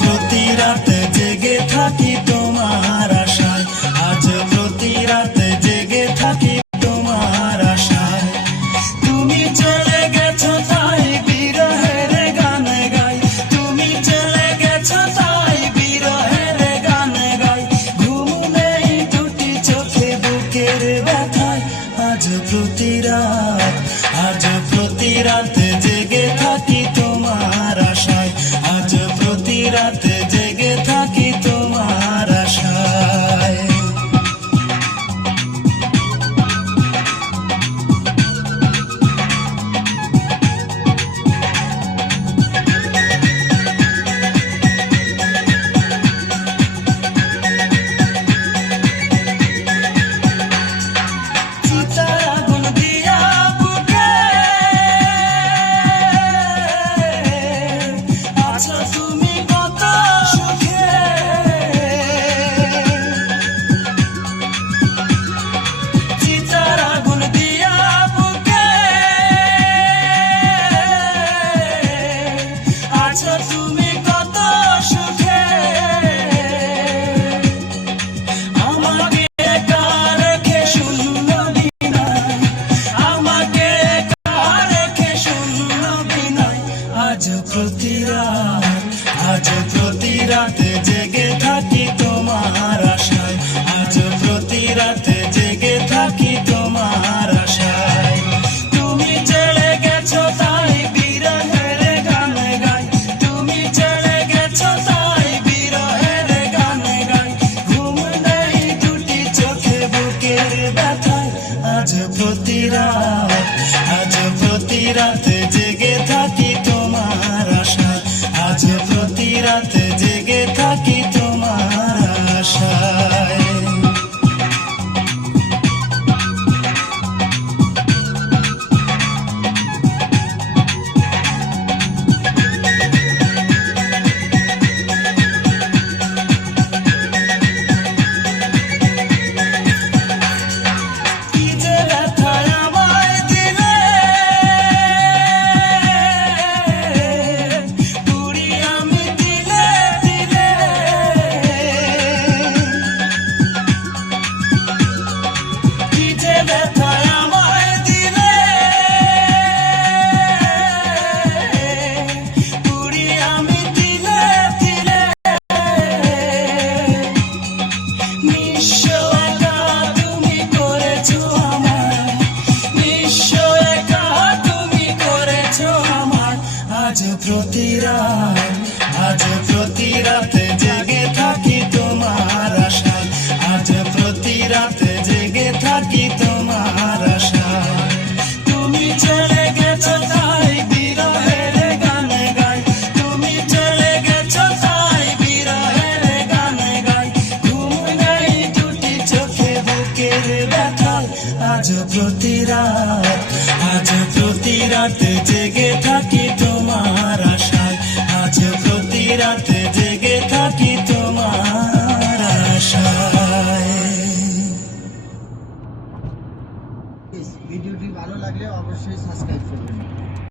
প্রতি রাতে জেগে থাকি তোমার আশায়, আজ প্রতি রাতে জেগে থাকি তোমার আশায়। তুমি চলে গেছো তাই বিরহের গান গাই, তুমি চলে গেছো তাই বিরহের গান গাই। ঘুম নেই দুটি চোখে বুকের ব্যথায়, আজ প্রতি রাতে জেগে থাকি তোমার আশায়, আজ প্রতি রাতে জেগে থাকি তোমার আশায়। তুমি কত সুখে, চিতার আগুন দিয়া বুকে আছো তুমি কত সুখে। আমাকে একা রেখে শূন্য বিনায়, আমাকে একা রেখে শূন্য বিনায়। আজ প্রতি রাতে জেগে থাকি তোমার আশায়, আজ প্রতি রাতে জেগে থাকি তোমার আশায়। তুমি চলে গেছো তাই বিরহের গান গাই, তুমি চলে গেছো তাই বিরহের গান গাই। ঘুম নেই দুটি চোখে বুকের ব্যথায়, আজ প্রতি রাতে জেগে থাকি তোমার আশায়, আজ প্রতি রাতে জেগে থাকি তোমার আশায়। আজ প্রতি রাতে জেগে থাকি তোমার